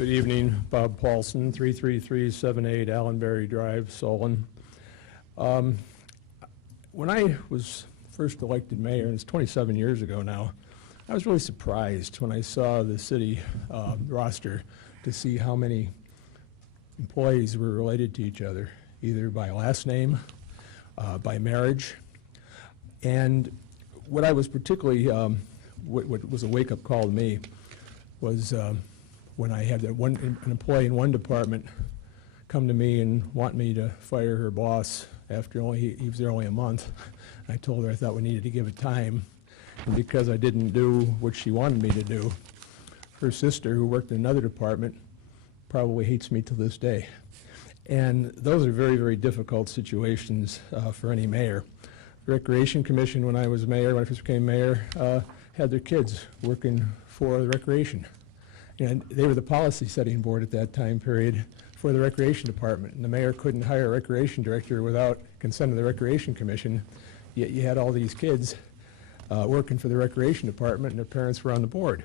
Good evening, Bob Paulson, 33378 Allenberry Drive, Solon. When I was first elected mayor, and it's 27 years ago now, I was really surprised when I saw the city roster to see how many employees were related to each other, either by last name, by marriage. And what I was particularly, what was a wake-up call to me was when I had an employee in one department come to me and want me to fire her boss after he was there only a month. I told her I thought we needed to give it time. And because I didn't do what she wanted me to do, her sister, who worked in another department, probably hates me to this day. And those are very, very difficult situations for any mayor. The Recreation Commission, when I was mayor, when I first became mayor, had their kids working for the recreation. And they were the policy setting board at that time period for the Recreation Department. And the mayor couldn't hire a recreation director without consent of the Recreation Commission, yet you had all these kids working for the Recreation Department and their parents were on the board.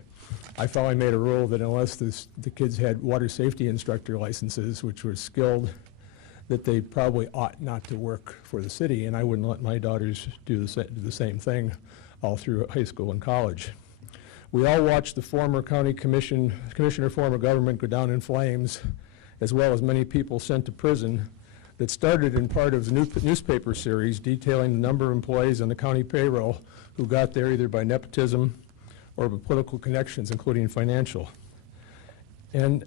I finally made a rule that unless the kids had water safety instructor licenses, which were skilled, that they probably ought not to work for the city, and I wouldn't let my daughters do the same thing all through high school and college. We all watched the former county commissioner form of government go down in flames, as well as many people sent to prison, that started in part of the newspaper series detailing the number of employees on the county payroll who got there either by nepotism or by political connections, including financial. And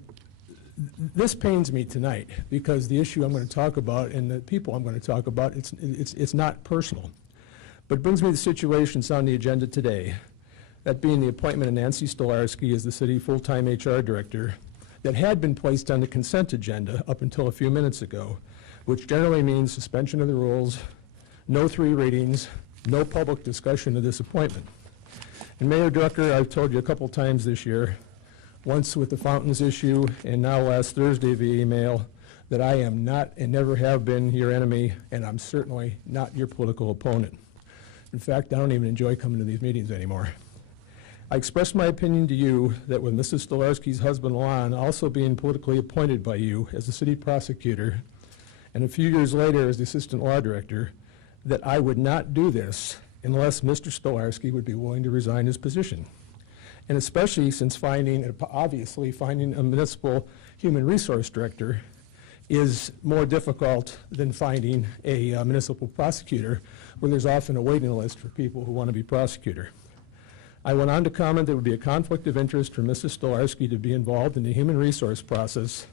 this pains me tonight because the issue I'm going to talk about and the people I'm going to talk about, it's not personal. But it brings me to the situations on the agenda today, that being the appointment of Nancy Stolarsky as the city full-time HR director that had been placed on the consent agenda up until a few minutes ago, which generally means suspension of the rules, no 3 readings, no public discussion of this appointment. And Mayor Drucker, I've told you a couple times this year, once with the fountains issue and now last Thursday via email, that I am not and never have been your enemy, and I'm certainly not your political opponent. In fact, I don't even enjoy coming to these meetings anymore. I expressed my opinion to you that with Mrs. Stolarsky's husband, Lon, also being politically appointed by you as the city prosecutor, and a few years later as the assistant law director, that I would not do this unless Mr. Stolarsky would be willing to resign his position. And especially since obviously finding a municipal human resource director is more difficult than finding a municipal prosecutor, where there's often a waiting list for people who want to be prosecutor. I went on to comment there would be a conflict of interest for Mrs. Stolarsky to be involved in the human resource process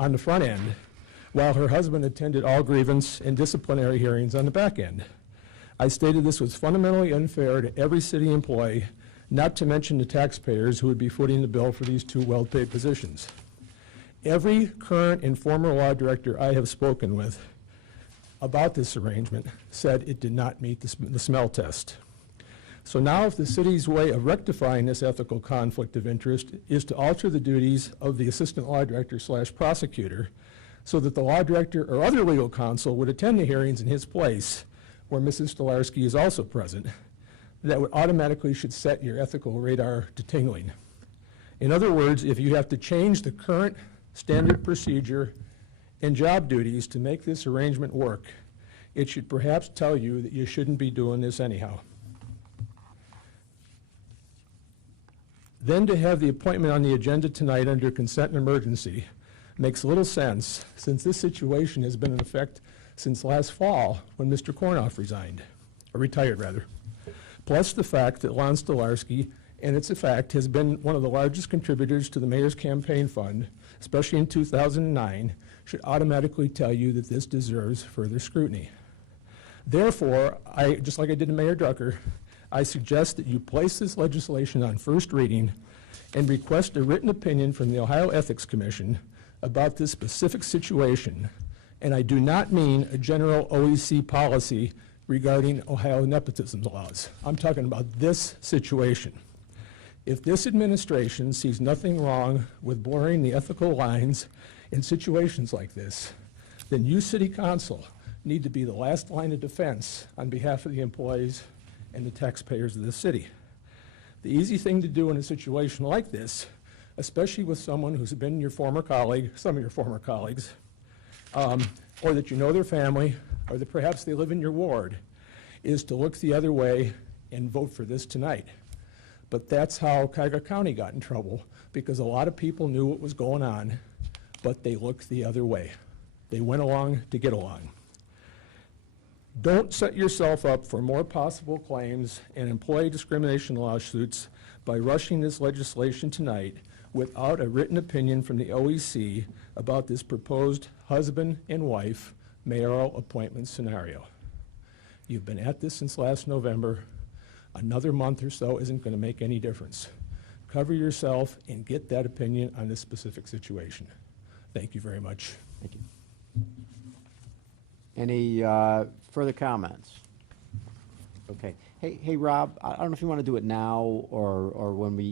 on the front end, while her husband attended all grievance and disciplinary hearings on the back end. I stated this was fundamentally unfair to every city employee, not to mention the taxpayers who would be footing the bill for these 2 well-paid positions. Every current and former law director I have spoken with about this arrangement said it did not meet the smell test. So now if the city's way of rectifying this ethical conflict of interest is to alter the duties of the assistant law director / prosecutor so that the law director or other legal counsel would attend the hearings in his place where Mrs. Stolarsky is also present, that would automatically should set your ethical radar to tingling. In other words, if you have to change the current standard procedure and job duties to make this arrangement work, it should perhaps tell you that you shouldn't be doing this anyhow. Then to have the appointment on the agenda tonight under consent and emergency makes little sense, since this situation has been in effect since last fall when Mr. Kornoff resigned, or retired rather. Plus the fact that Lon Stolarsky, and it's a fact, has been one of the largest contributors to the mayor's campaign fund, especially in 2009, should automatically tell you that this deserves further scrutiny. Therefore, just like I did to Mayor Drucker, I suggest that you place this legislation on first reading and request a written opinion from the Ohio Ethics Commission about this specific situation. And I do not mean a general OEC policy regarding Ohio nepotism laws. I'm talking about this situation. If this administration sees nothing wrong with blurring the ethical lines in situations like this, then you, City Council, need to be the last line of defense on behalf of the employees and the taxpayers of the city. The easy thing to do in a situation like this especially with someone who's been your former colleague, some of your former colleagues, or that you know their family, or that perhaps they live in your ward, is to look the other way and vote for this tonight. But that's how Cuyahoga County got in trouble, because a lot of people knew what was going on, but they looked the other way. They went along to get along. Don't set yourself up for more possible claims and employee discrimination lawsuits by rushing this legislation tonight without a written opinion from the OEC about this proposed husband and wife mayoral appointment scenario. You've been at this since last November. Another month or so isn't going to make any difference. Cover yourself and get that opinion on this specific situation. Thank you very much. Thank you. Any further comments? Okay. Hey, Rob, I don't know if you want to do it now or when we